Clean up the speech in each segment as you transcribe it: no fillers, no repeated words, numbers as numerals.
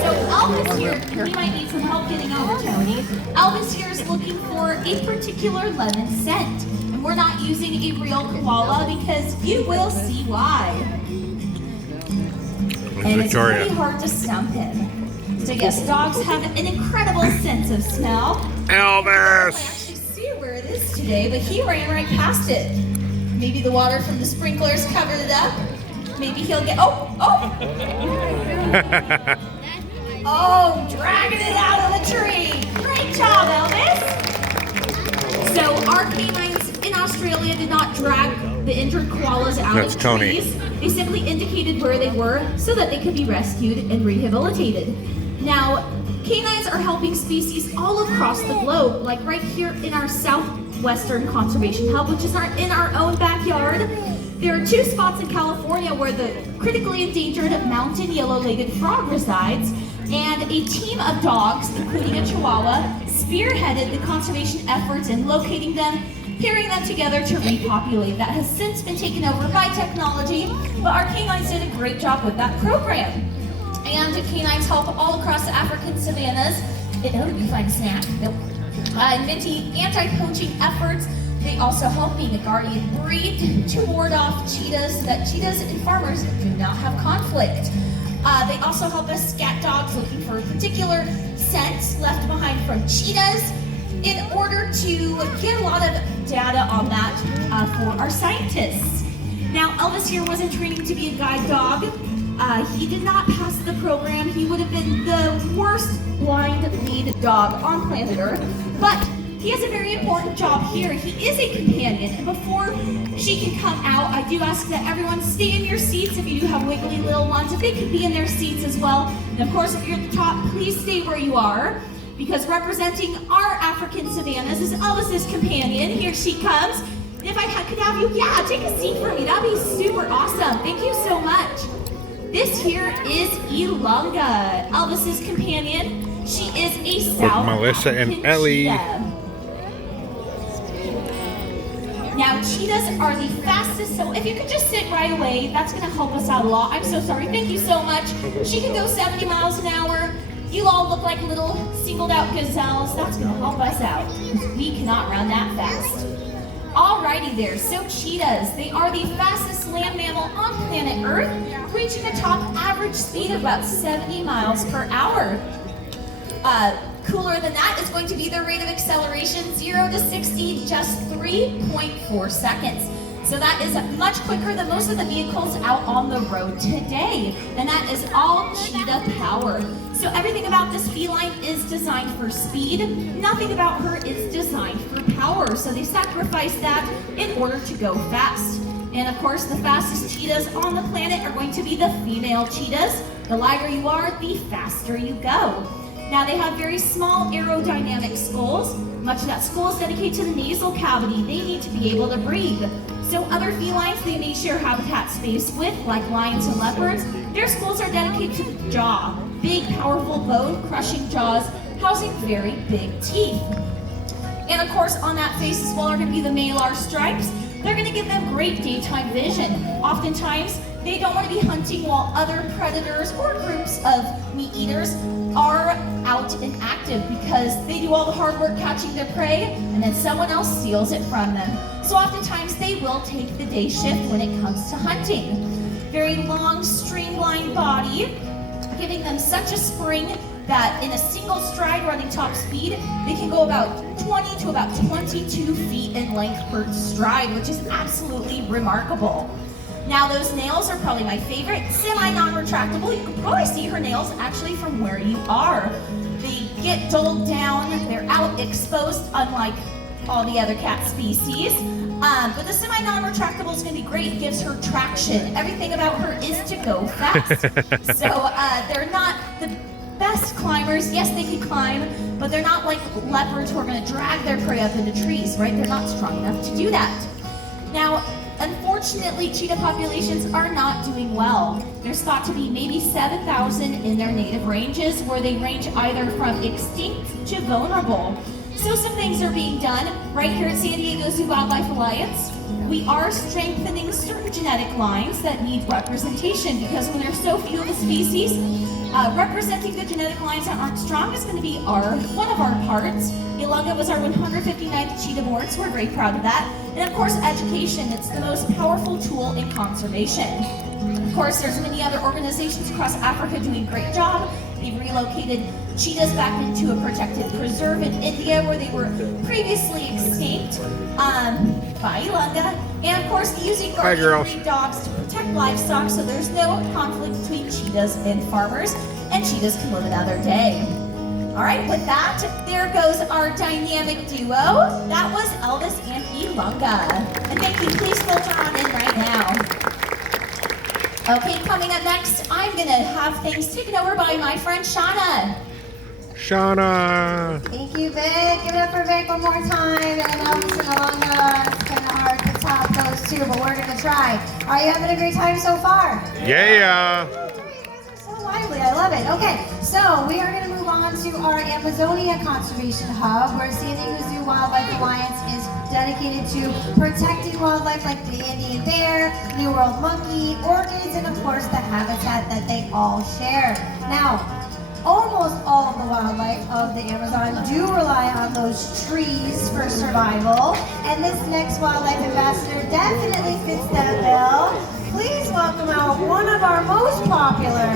Elvis here, he might need some help getting over, Tony. Elvis here is looking for a particular lemon scent. And we're not using a real koala because you will see why. And it's pretty hard to stump him. So yes, dogs have an incredible sense of smell. Elvis! I actually see where it is today, but he ran right past it. Maybe the water from the sprinklers covered it up. Maybe he'll get, oh, dragging it out of the tree. Great job, Elvis. So our canines in Australia did not drag the injured koalas out of trees. They simply indicated where they were so that they could be rescued and rehabilitated. Now, canines are helping species all across the globe, like right here in our Southwestern Conservation Hub, which is in our own backyard. There are 2 spots in California where the critically endangered mountain yellow-legged frog resides, and a team of dogs, including a Chihuahua, spearheaded the conservation efforts in locating them, pairing them together to repopulate. That has since been taken over by technology, but our canines did a great job with that program. And canines help all across the African savannas. Oh, you find a snack? Nope. In many anti-poaching efforts. They also help being a guardian breed to ward off cheetahs so that cheetahs and farmers do not have conflict. They also help us scat dogs looking for particular scents left behind from cheetahs in order to get a lot of data on that for our scientists. Now, Elvis here wasn't training to be a guide dog. He did not pass the program. He would have been the worst blind lead dog on planet Earth, but he has a very important job here. He is a companion, and before she can come out, I do ask that everyone stay in your seats if you do have wiggly little ones, if they can be in their seats as well. And of course, if you're at the top, please stay where you are, because representing our African savannas is Elvis's companion. Here she comes. And if I could have you, take a seat for me. That'd be super awesome. Thank you so much. This here is Ilunga, Elvis's companion. She is a South Melissa and African Ellie. cheetah. Now, cheetahs are the fastest, so if you could just sit right away, that's going to help us out a lot. I'm so sorry. Thank you so much. She can go 70 miles an hour. You all look like little singled-out gazelles. That's going to help us out, because we cannot run that fast. Alrighty there, so cheetahs, they are the fastest land mammal on planet Earth, reaching a top average speed of about 70 miles per hour. Cooler than that is going to be their rate of acceleration, 0 to 60, just 3.4 seconds. So that is much quicker than most of the vehicles out on the road today. And that is all cheetah power. So everything about this feline is designed for speed. Nothing about her is designed for power. So they sacrifice that in order to go fast. And of course, the fastest cheetahs on the planet are going to be the female cheetahs. The lighter you are, the faster you go. Now they have very small aerodynamic skulls. Much of that skull is dedicated to the nasal cavity. They need to be able to breathe. So other felines they may share habitat space with, like lions and leopards, their skulls are dedicated to the jaw. Big, powerful bone-crushing jaws housing very big teeth. And of course, on that face as well are going to be the malar stripes. They're going to give them great daytime vision. Oftentimes, they don't want to be hunting while other predators or groups of meat eaters are out and active, because they do all the hard work catching their prey and then someone else steals it from them. So oftentimes they will take the day shift when it comes to hunting. Very long, streamlined body, giving them such a spring that in a single stride running top speed, they can go about 20 to about 22 feet in length per stride, which is absolutely remarkable. Now those nails are probably my favorite, semi-non-retractable. You can probably see her nails actually from where you are. They get dulled down, they're out exposed, unlike all the other cat species. But the semi-non-retractable is going to be great. It gives her traction. Everything about her is to go fast. So they're not the best climbers. Yes, they can climb, but they're not like leopards who are going to drag their prey up into trees, right? They're not strong enough to do that. Now, unfortunately, cheetah populations are not doing well. There's thought to be maybe 7,000 in their native ranges, where they range either from extinct to vulnerable. So some things are being done right here at San Diego Zoo Wildlife Alliance. we are strengthening certain genetic lines that need representation, because when there's so few of a species, representing the genetic lines that aren't strong is going to be one of our parts. Ilunga was our 159th cheetah born, so we're very proud of that. And of course, education, it's the most powerful tool in conservation. Of course, there's many other organizations across Africa doing a great job. They've relocated cheetahs back into a protected preserve in India where they were previously extinct by Ilunga. And of course, using guardian breed dogs to protect livestock, so there's no conflict between cheetahs and farmers, and cheetahs can live another day. All right, with that, there goes our dynamic duo. That was Elvis and Ilunga. And thank you, please filter on in right now. Okay, coming up next, I'm gonna have things taken over by my friend Shauna. Shauna. Thank you, Vic. Give it up for Vic one more time. And Elvis and Ilunga. It's kind of hard to top those two, but we're gonna try. Are you having a great time so far? Yeah. You guys are so lively. I love it. Okay, so we are gonna move on to our Amazonia Conservation Hub, where San Diego Zoo Wildlife Alliance is dedicated to protecting wildlife like the Andean bear, New World monkey, orchids, and of course the habitat that they all share. Now, almost all of the wildlife of the Amazon do rely on those trees for survival, and this next wildlife ambassador definitely fits that bill. Please welcome out one of our most popular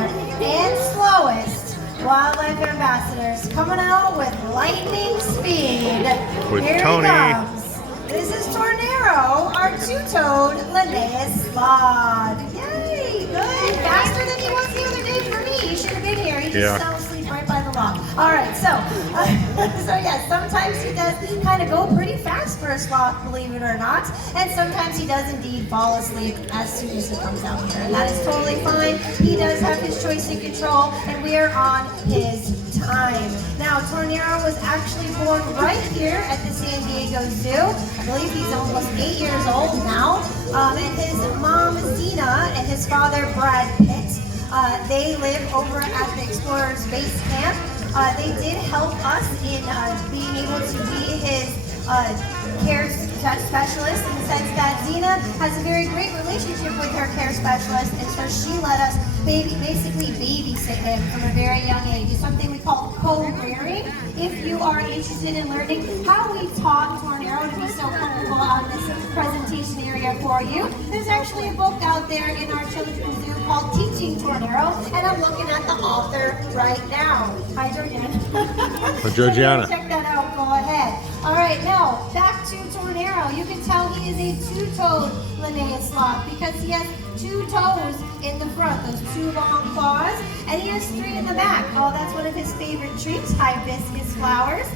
and slowest wildlife ambassadors, coming out with lightning speed. Here Tony. he comes. This is Tornero, our two-toed Linnaeus sloth. Yay, good. Faster than he was the other day for me. You should have been here. He just fell asleep right by the lock. All right, so yes, sometimes he does kind of go pretty fast for a sloth, believe it or not. And sometimes he does indeed fall asleep as soon as he comes out here. And that is totally fine. He does have his choice and control, and we are on his time. Now, Tornero was actually born right here at the San Diego Zoo. I believe he's almost 8 years old now. And his mom, Zena, and his father, Brad Pitt, they live over at the Explorers Base Camp. They did help us in being able to be his care specialist, in the sense that Zena has a very great relationship with her care specialist, and so she let us basically babysit him from a very young age. It's something we call co-rearing. If you are interested in learning how we taught Tornero to be so comfortable on this presentation area for you, there's actually a book out there in our children's zoo called Teaching Tornero, and I'm looking at the author right now. Hi, Georgiana. Hi, Georgiana. Check that out. Go ahead. All right, now back to Tornero. You can tell he is a two-toed Linnaeus sloth because he has 2 toes in the front, those 2 long claws, and he has 3 in the back. Oh, that's one of his favorite treats, hibiscus flowers.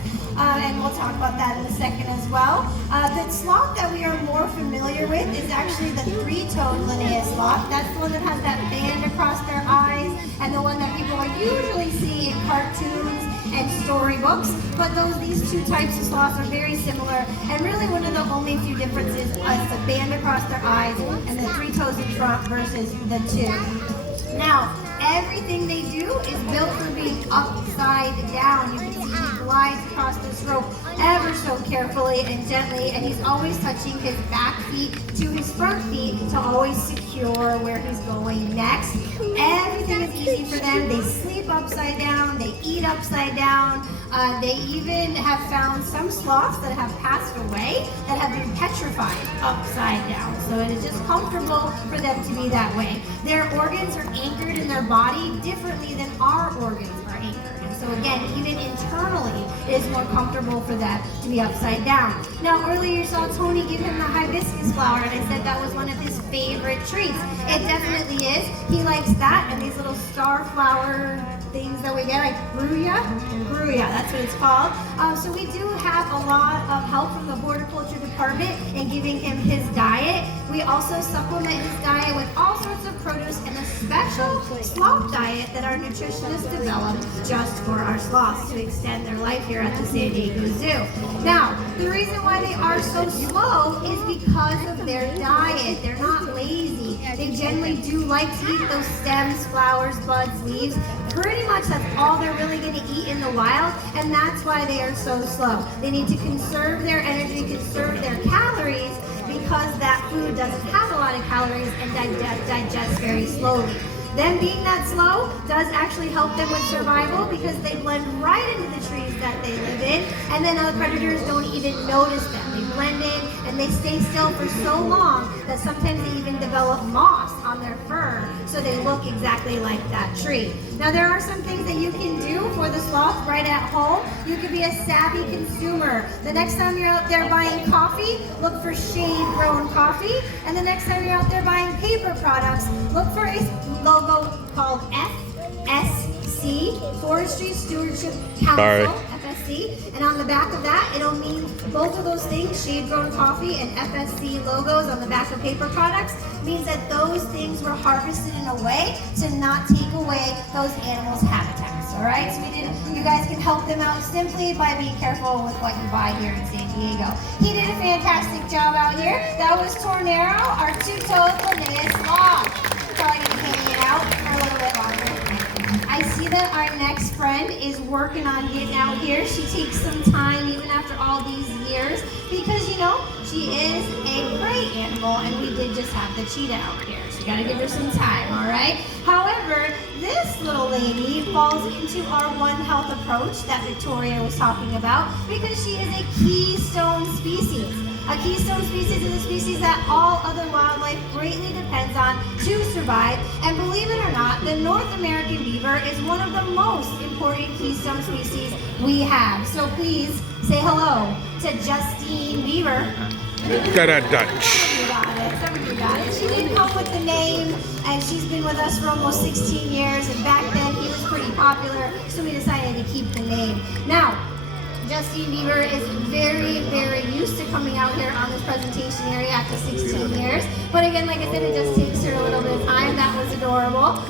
And we'll talk about that in a second as well. The sloth that we are more familiar with is actually the 3-toed Linnaeus sloth. That's the one that has that band across their eyes, and the one that people usually see in cartoons and storybooks. But these 2 types of sloths are very similar, and really one of the only few differences is the band across their eyes and the 3 toes in front versus the 2. Now, everything they do is built for being upside down. You can see he glides across this rope ever so carefully and gently, and he's always touching his back feet to his front feet to always secure where he's going next. Everything is easy for them. They sleep upside down, they eat upside down. They even have found some sloths that have passed away that have been petrified upside down. So it is just comfortable for them to be that way. Their organs are anchored in their body differently than our organs are anchored. And so again, even internally, it is more comfortable for them to be upside down. Now, earlier you saw Tony give him the hibiscus flower, and I said that was one of his favorite treats. It definitely is. He likes that and these little star flower things that we get, like Bruya, that's what it's called. So we do have a lot of help from the horticulture department in giving him his diet. We also supplement his diet with all sorts of produce and a special sloth diet that our nutritionists developed just for our sloths to extend their life here at the San Diego Zoo. Now, the reason why they are so slow is because of their diet. They're not lazy. They generally do like to eat those stems, flowers, buds, leaves. Pretty much that's all they're really going to eat in the wild, and that's why they are so slow. They need to conserve their energy, conserve their calories, because because that food doesn't have a lot of calories and digests very slowly. Them being that slow does actually help them with survival because they blend right into the trees that they live in, and then other predators don't even notice them. They blend in and they stay still for so long that sometimes they even develop moss on their fur, so they look exactly like that tree. Now there are some things that you can do for the sloth right at home. You can be a savvy consumer. The next time you're out there buying coffee, look for shade-grown coffee, and the next time you're out there buying paper products, look for a logo called FSC, Forestry Stewardship Council, FSC, and on the back of that, it'll mean both of those things, shade-grown coffee and FSC logos on the back of paper products, means that those things were harvested in a way to not take away those animals' habitats, all right? So you guys can help them out simply by being careful with what you buy here in San Diego. He did a fantastic job out here. That was Tornero, our two-toed Linnaeus sloth. Probably gonna be hanging out for a little bit longer. I see that our next friend is working on getting out here. She takes some time even after all these years because, you know, she is a prey animal and we did just have the cheetah out here. So you gotta give her some time, all right? However, this little lady falls into our One Health approach that Victoria was talking about because she is a keystone species. A keystone species is a species that all other wildlife greatly depends on to survive. And believe it or not, the North American beaver is one of the most important keystone species we have. So please say hello to Justine Beaver. Da-da-da. Some of you got it. She didn't come with the name, and she's been with us for almost 16 years. And back then, he was pretty popular, so we decided to keep the name. Now, Justine Beaver is very, very used to coming out here on this presentation area after 16 years. But again, like I said, it just takes her a little bit of time. That was adorable.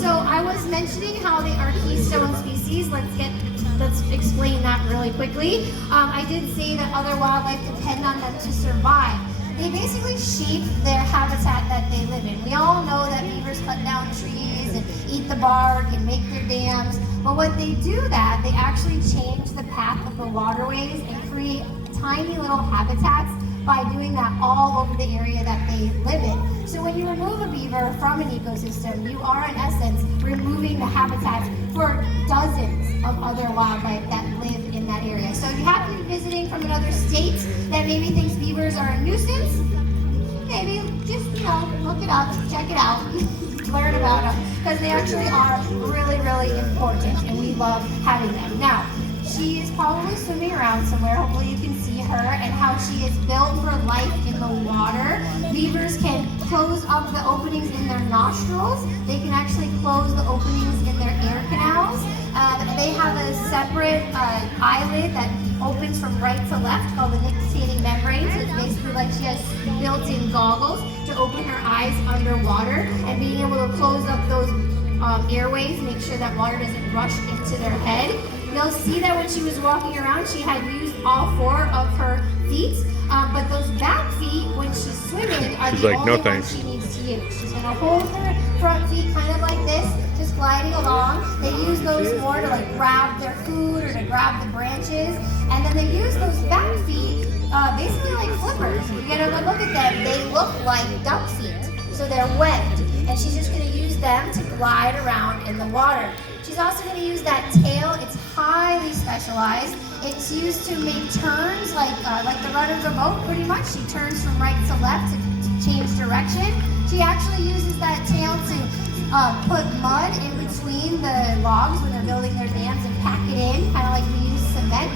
So I was mentioning how they are keystone species. Let's explain that really quickly. I did say that other wildlife depend on them to survive. They basically shape their habitat that they live in. We all know that beavers cut down trees and eat the bark and make their dams. But when they do that, they actually change the path of the waterways and create tiny little habitats by doing that all over the area that they live in. So when you remove a beaver from an ecosystem, you are in essence removing the habitats for dozens of other wildlife that live in that area. So if you happen to be visiting from another state that maybe thinks beavers are a nuisance, maybe just, look it up, check it out, learn about them, because they actually are really, really important, and we love having them. Now, she is probably swimming around somewhere. Hopefully you can see her and how she is built for life in the water. Beavers can close up the openings in their nostrils. They can actually close the openings in their ear canals. They have a separate eyelid that opens from right to left called the nictitating membrane. So it's basically like she has built-in goggles to open her eyes underwater and being able to close up those airways, make sure that water doesn't rush into their head. You'll see that when she was walking around, she had used all 4 of her feet, but those back feet, when she's swimming, are the only ones she needs to use. She's gonna hold her front feet kind of like this, just gliding along. They use those more to grab their food or to grab the branches, and then they use those back feet basically like flippers. If you get a good look at them, they look like duck feet, so they're webbed, and she's just gonna use them to glide around in the water. She's also going to use that tail. It's highly specialized. It's used to make turns like the rudder of a boat, pretty much. She turns from right to left to change direction. She actually uses that tail to put mud in between the logs when they're building their dams and pack it in, kind of like we use cement.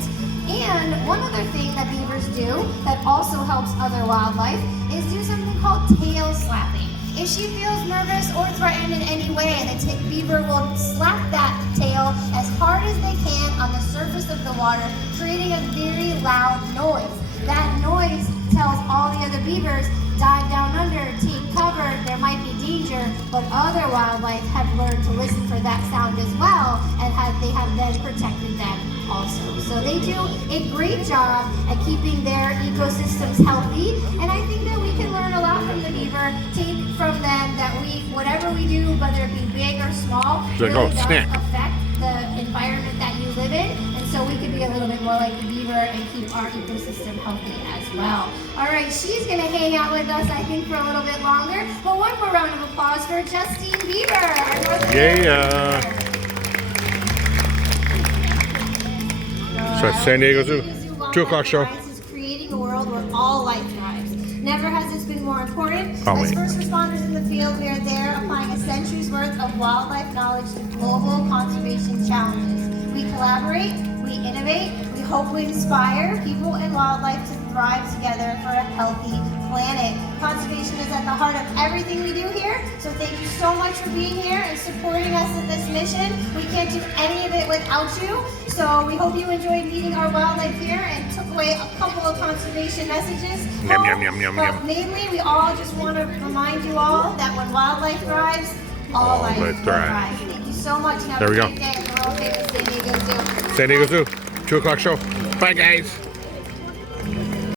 And one other thing that beavers do that also helps other wildlife is do something called tail slapping. If she feels nervous or threatened in any way, the beaver will slap that tail as hard as they can on the surface of the water, creating a very loud noise. That noise tells all the other beavers, dive down under, take cover, there might be danger, but other wildlife have learned to listen for that sound as well, and they have then protected them also. So they do a great job at keeping their ecosystems healthy, and I think that we can learn a lot from the beaver, take from them that whatever we do, whether it be big or small, really does affect the environment that you live in, and so we can be a little bit more like the beaver and keep our ecosystem healthy as as well. All right, she's gonna hang out with us, I think, for a little bit longer. But one more round of applause for Justine Bieber, our North Yeah. American. So San Diego Zoo, 2 o'clock show. Is creating a world where all life thrives. Never has this been more important. Oh, As wait. first responders in the field, we are there applying a century's worth of wildlife knowledge to global conservation challenges. We collaborate, we innovate, we hope we inspire people and wildlife to thrive together for a healthy planet. Conservation is at the heart of everything we do here, so thank you so much for being here and supporting us in this mission. We can't do any of it without you, so we hope you enjoyed meeting our wildlife here and took away a couple of conservation messages. Yum, yum, yum, yum, But yum. mainly, we all just want to remind you all that when wildlife thrives, all life will thrive. Thank you so much. And have There we a go. great day at the world famous San Diego Zoo. San Diego Zoo, 2 o'clock show. Bye, guys.